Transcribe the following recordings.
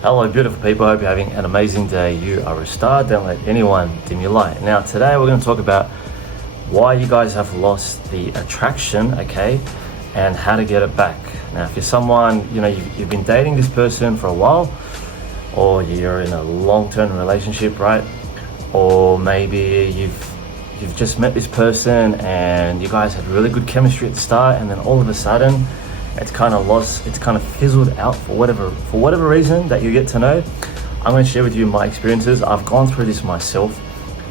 Hello beautiful people, hope you're having an amazing day. You are a star, don't let anyone dim your light. Now today we're going to talk about why you guys have lost the attraction, okay, and how to get it back. Now if you're someone, you've been dating this person for a while, or you're in a long-term relationship, right? Or maybe you've just met this person and you guys had really good chemistry at the start, and then all of a sudden it's kind of fizzled out for whatever reason that you get to know. I'm going to share with you my experiences. I've gone through this myself,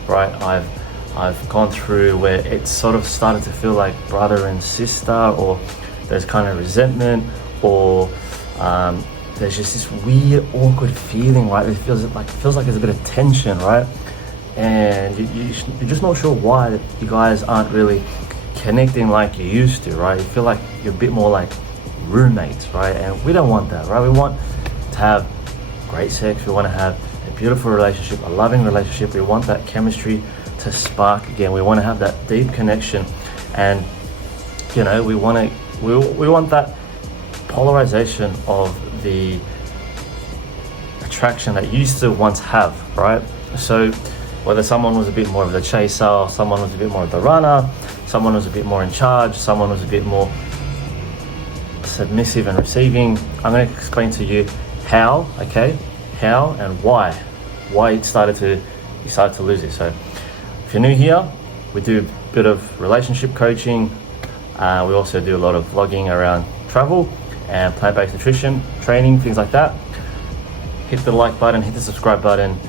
right? I've gone through where it sort of started to feel like brother and sister, or there's kind of resentment, or there's just this weird awkward feeling, right? It feels like there's a bit of tension, right? And you're just not sure why you guys aren't really connecting like you used to, right? You feel like you're a bit more like roommates, right? And we don't want that, right? We want to have great sex. We want to have a beautiful relationship, a loving relationship. We want that chemistry to spark again. We want to have that deep connection, and we want that polarization of the attraction that you used to once have, right? So whether someone was a bit more of the chaser, someone was a bit more of the runner, someone was a bit more in charge, someone was a bit more submissive and receiving, I'm going to explain to you how and why you started to lose it. So if you're new here, we do a bit of relationship coaching. We also do a lot of vlogging around travel and plant-based nutrition training, things like that. Hit the like button, hit the subscribe button,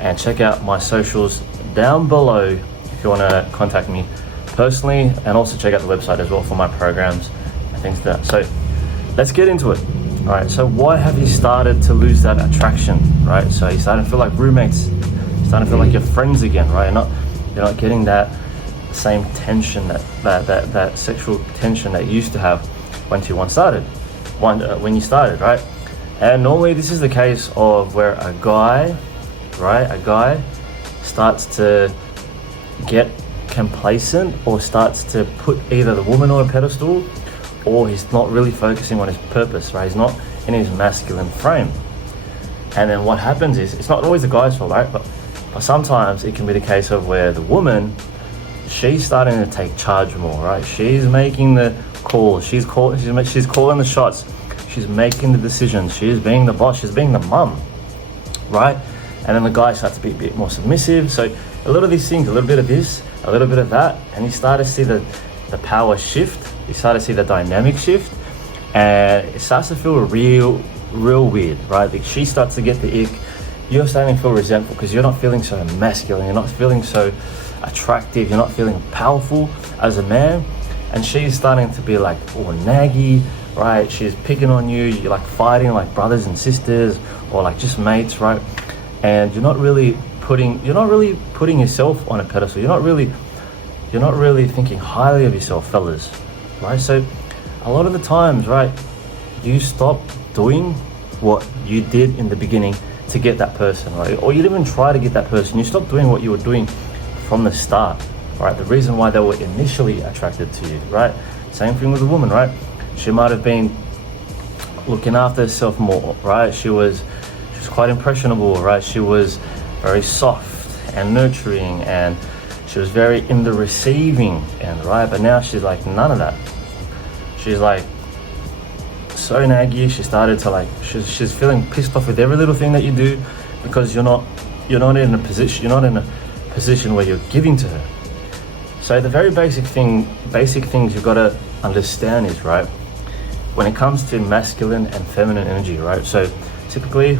and check out my socials down below if you want to contact me personally, and also check out the website as well for my programs and things like that. So let's get into it. All right, so why have you started to lose that attraction, right? So you starting to feel like roommates, you're starting to feel like you're friends again, right? You're not getting that same tension, that sexual tension that you used to have when you started, right? And normally this is the case of where a guy starts to get complacent, or starts to put either the woman on a pedestal, or he's not really focusing on his purpose, right? He's not in his masculine frame. And then what happens is, it's not always the guy's fault, right? But sometimes it can be the case of where the woman, she's starting to take charge more, right? She's making the calls, she's calling the shots, she's making the decisions, she's being the boss, she's being the mum, right? And then the guy starts to be a bit more submissive. So a lot of these things, a little bit of this, a little bit of that, and you start to see the power shift, you start to see the dynamic shift, and it starts to feel real weird, right? Like she starts to get the ick, you're starting to feel resentful because you're not feeling so masculine, you're not feeling so attractive, you're not feeling powerful as a man, and she's starting to be like all naggy, right? She's picking on you, you're like fighting like brothers and sisters, or like just mates, right? And you're not really putting yourself on a pedestal. You're not really thinking highly of yourself, fellas, right? So a lot of the times, right, you stop doing what you did in the beginning to get that person, right? Or you didn't even try to get that person. You stop doing what you were doing from the start, right? The reason why they were initially attracted to you, right? Same thing with a woman, right? She might have been looking after herself more, right? She was quite impressionable, right? She was very soft and nurturing, and she was very in the receiving end, right? But now she's like none of that. She's like so naggy. She started to she's feeling pissed off with every little thing that you do, because you're not in a position where you're giving to her. So the very basic things you've got to understand is, right, when it comes to masculine and feminine energy, right? So typically,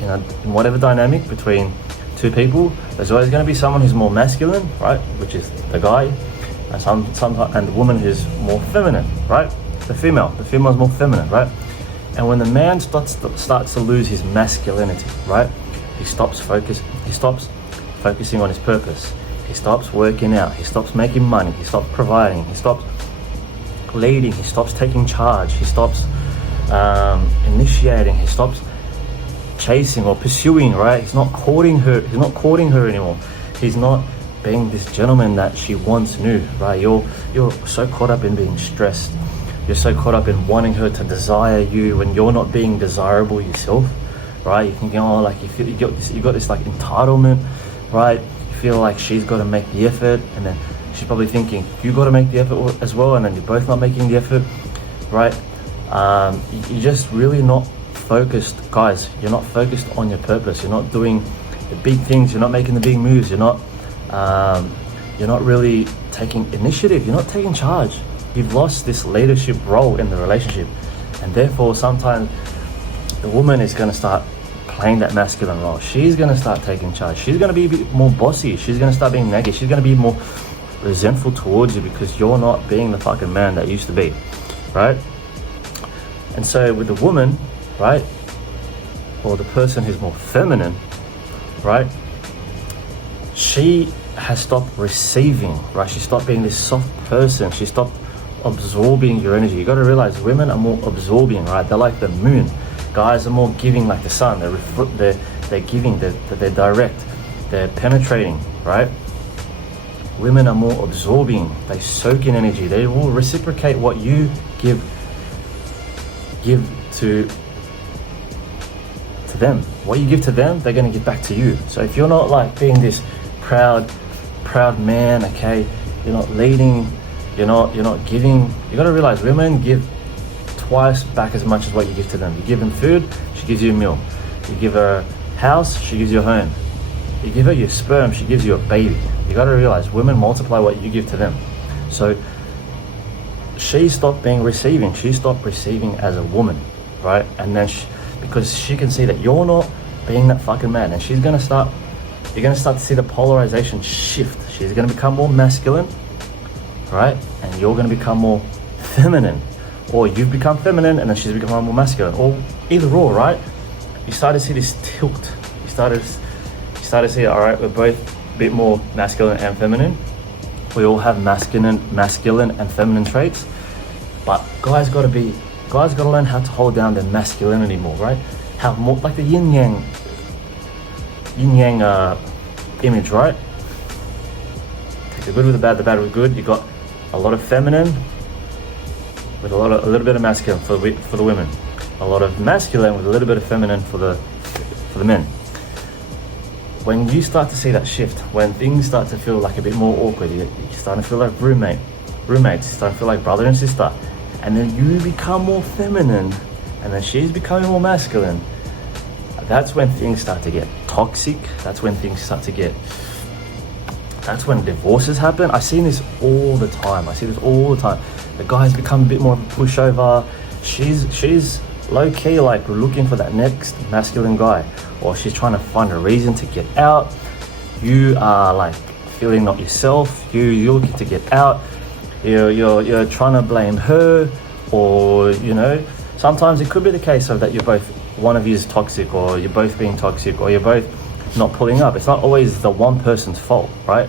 in whatever dynamic between two people, there's always going to be someone who's more masculine, right, which is the guy, and the woman who's more feminine, right? The female is more feminine, right? And when the man starts to lose his masculinity, right, he stops focusing on his purpose. He stops working out. He stops making money. He stops providing. He stops leading. He stops taking charge. He stops initiating. He stops chasing or pursuing, right? He's not courting her anymore. He's not being this gentleman that she once knew, right? You're so caught up in being stressed. You're so caught up in wanting her to desire you when you're not being desirable yourself, right? You're thinking, oh, like you got this like entitlement, right? You feel like she's got to make the effort, and then she's probably thinking you got to make the effort as well, and then you're both not making the effort, right? You're just really not focused, guys. You're not focused on your purpose. You're not doing the big things. You're not making the big moves. You're not really taking initiative. You're not taking charge. You've lost this leadership role in the relationship, and therefore sometimes the woman is going to start playing that masculine role. She's going to start taking charge. She's going to be a bit more bossy. She's going to start being negative. She's going to be more resentful towards you because you're not being the fucking man that you used to be, right? And so with the woman, right, or the person who's more feminine, right, she has stopped receiving, right? She stopped being this soft person. She stopped absorbing your energy. You got to realize women are more absorbing, right? They're like the moon. Guys are more giving, like the sun. They're giving, they're direct, they're penetrating, right? Women are more absorbing. They soak in energy. They will reciprocate what you give to them. What you give to them, they're going to give back to you. So if you're not like being this proud man, okay, you're not leading, you're not giving, you got to realize women give twice back as much as what you give to them. You give them food, she gives you a meal. You give her a house, she gives you a home. You give her your sperm, she gives you a baby. You got to realize women multiply what you give to them. So she stopped being receiving. She stopped receiving as a woman, right? And then because she can see that you're not being that fucking man, and you're gonna start to see the polarization shift. She's gonna become more masculine, right? And you're gonna become more feminine, or you've become feminine and then she's become more masculine, or either or, right? You start to see this tilt. You start to see, all right, we're both a bit more masculine and feminine. We all have masculine and feminine traits, but guys got to learn how to hold down their masculinity more, right? How more like the yin yang image, right? Take the good with the bad with good. You got a lot of feminine with a little bit of masculine for the women, a lot of masculine with a little bit of feminine for the men. When you start to see that shift, when things start to feel like a bit more awkward, you're starting to feel like roommates, you're starting to feel like brother and sister, and then you become more feminine, and then she's becoming more masculine, that's when things start to get toxic. That's when divorces happen. I see this all the time. The guys become a bit more of a pushover. She's low-key like looking for that next masculine guy, or she's trying to find a reason to get out. You are like feeling not yourself. You're looking to get out. You're trying to blame her, or sometimes it could be the case of that one of you is toxic, or you're both being toxic, or you're both not pulling up. It's not always the one person's fault, right?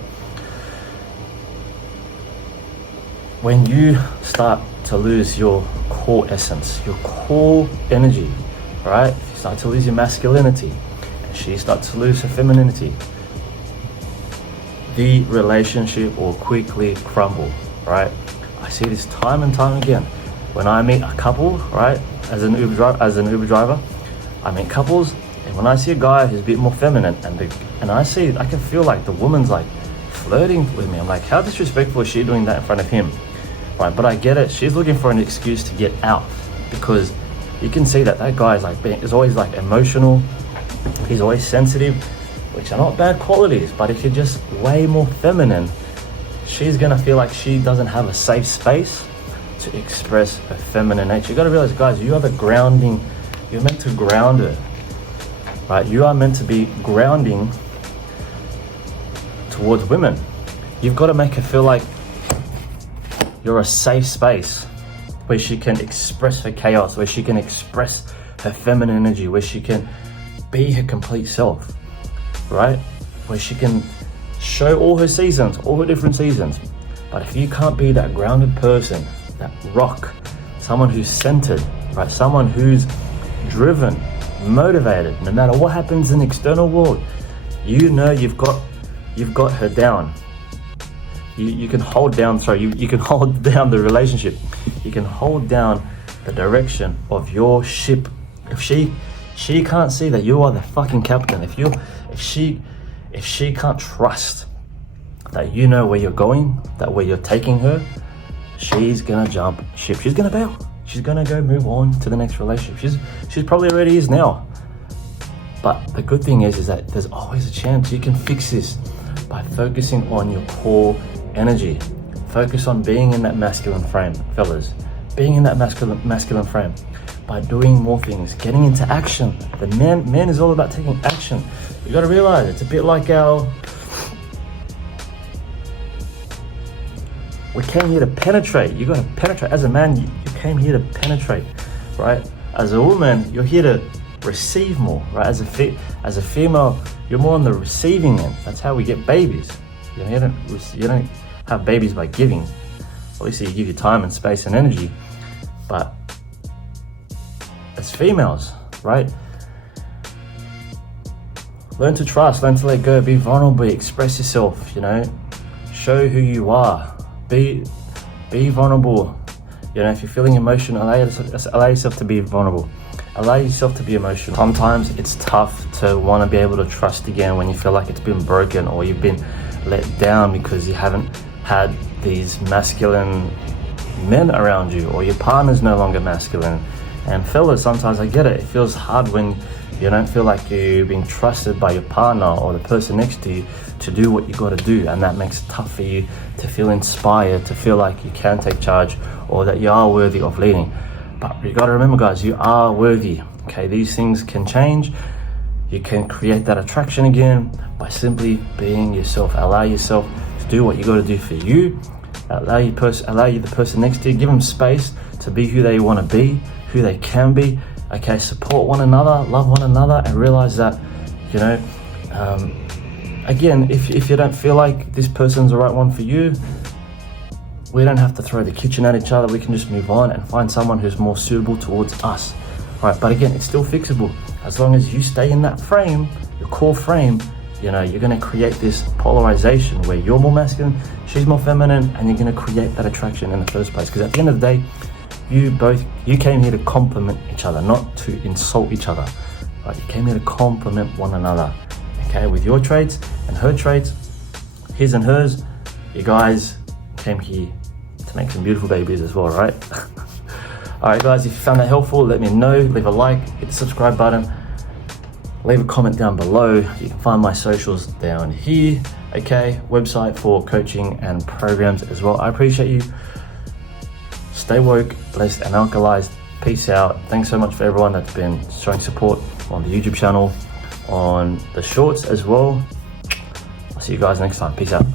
When you start to lose your core essence, your core energy, right? You start to lose your masculinity, and she starts to lose her femininity, the relationship will quickly crumble, right? I see this time and time again. When I meet a couple, right, as an Uber driver, I meet couples, and when I see a guy who's a bit more feminine, and I can feel like the woman's like flirting with me. I'm like, how disrespectful is she doing that in front of him? Right, but I get it. She's looking for an excuse to get out, because you can see that guy is always like emotional. He's always sensitive, which are not bad qualities. But if you're just way more feminine, she's gonna feel like she doesn't have a safe space to express her feminine nature. You gotta realize, guys, you are the grounding. You're meant to ground her, right? You are meant to be grounding towards women. You've got to make her feel like you're a safe space where she can express her chaos, where she can express her feminine energy, where she can be her complete self, right? Where she can show all her seasons, all her different seasons. But if you can't be that grounded person, that rock, someone who's centered, right? Someone who's driven, motivated, no matter what happens in the external world, you've got her down. You can hold down, you can hold down the relationship. You can hold down the direction of your ship. If she she can't see that you are the fucking captain, if she can't trust that you know where you're going, that where you're taking her, she's gonna jump ship. She's gonna bail. She's gonna go move on to the next relationship. She's probably already is now. But the good thing is that there's always a chance you can fix this by focusing on your core energy. Focus on being in that masculine frame, fellas. Being in that masculine frame by doing more things, getting into action. The man is all about taking action. You got to realize it's a bit like we came here to penetrate. You got to penetrate. As a man, you came here to penetrate, right? As a woman, you're here to receive more, right? As a female, you're more on the receiving end. That's how we get babies. You don't have babies by giving. Obviously, you give your time and space and energy, but as females, right? Learn to trust, learn to let go, be vulnerable, express yourself, show who you are, be vulnerable. If you're feeling emotional, allow yourself to be vulnerable. Allow yourself to be emotional. Sometimes it's tough to want to be able to trust again when you feel like it's been broken or you've been let down because you haven't had these masculine men around you, or your partner's no longer masculine. And fellas, sometimes I get it. It feels hard when you don't feel like you're being trusted by your partner or the person next to you to do what you got to do, and that makes it tough for you to feel inspired, to feel like you can take charge or that you are worthy of leading. But you got to remember, guys, you are worthy. Okay, these things can change. You can create that attraction again by simply being yourself. Allow yourself to do what you got to do for you. Allow you the person next to you. Give them space to be who they want to be, who they can be. Okay, support one another, love one another, and realize that, again, if you don't feel like this person's the right one for you, we don't have to throw the kitchen at each other. We can just move on and find someone who's more suitable towards us. Right, but again, it's still fixable. As long as you stay in that frame, your core frame, you're going to create this polarization where you're more masculine, she's more feminine, and you're going to create that attraction in the first place. Because at the end of the day, you came here to complement each other, not to insult each other. Right? You came here to complement one another. Okay, with your traits and her traits, his and hers, you guys came here to make some beautiful babies as well, right? Alright guys, if you found that helpful, let me know. Leave a like, hit the subscribe button, leave a comment down below. You can find my socials down here. Okay, website for coaching and programs as well. I appreciate you. Stay woke, blessed and alkalized. Peace out. Thanks so much for everyone that's been showing support on the YouTube channel, on the shorts as well. I'll see you guys next time. Peace out.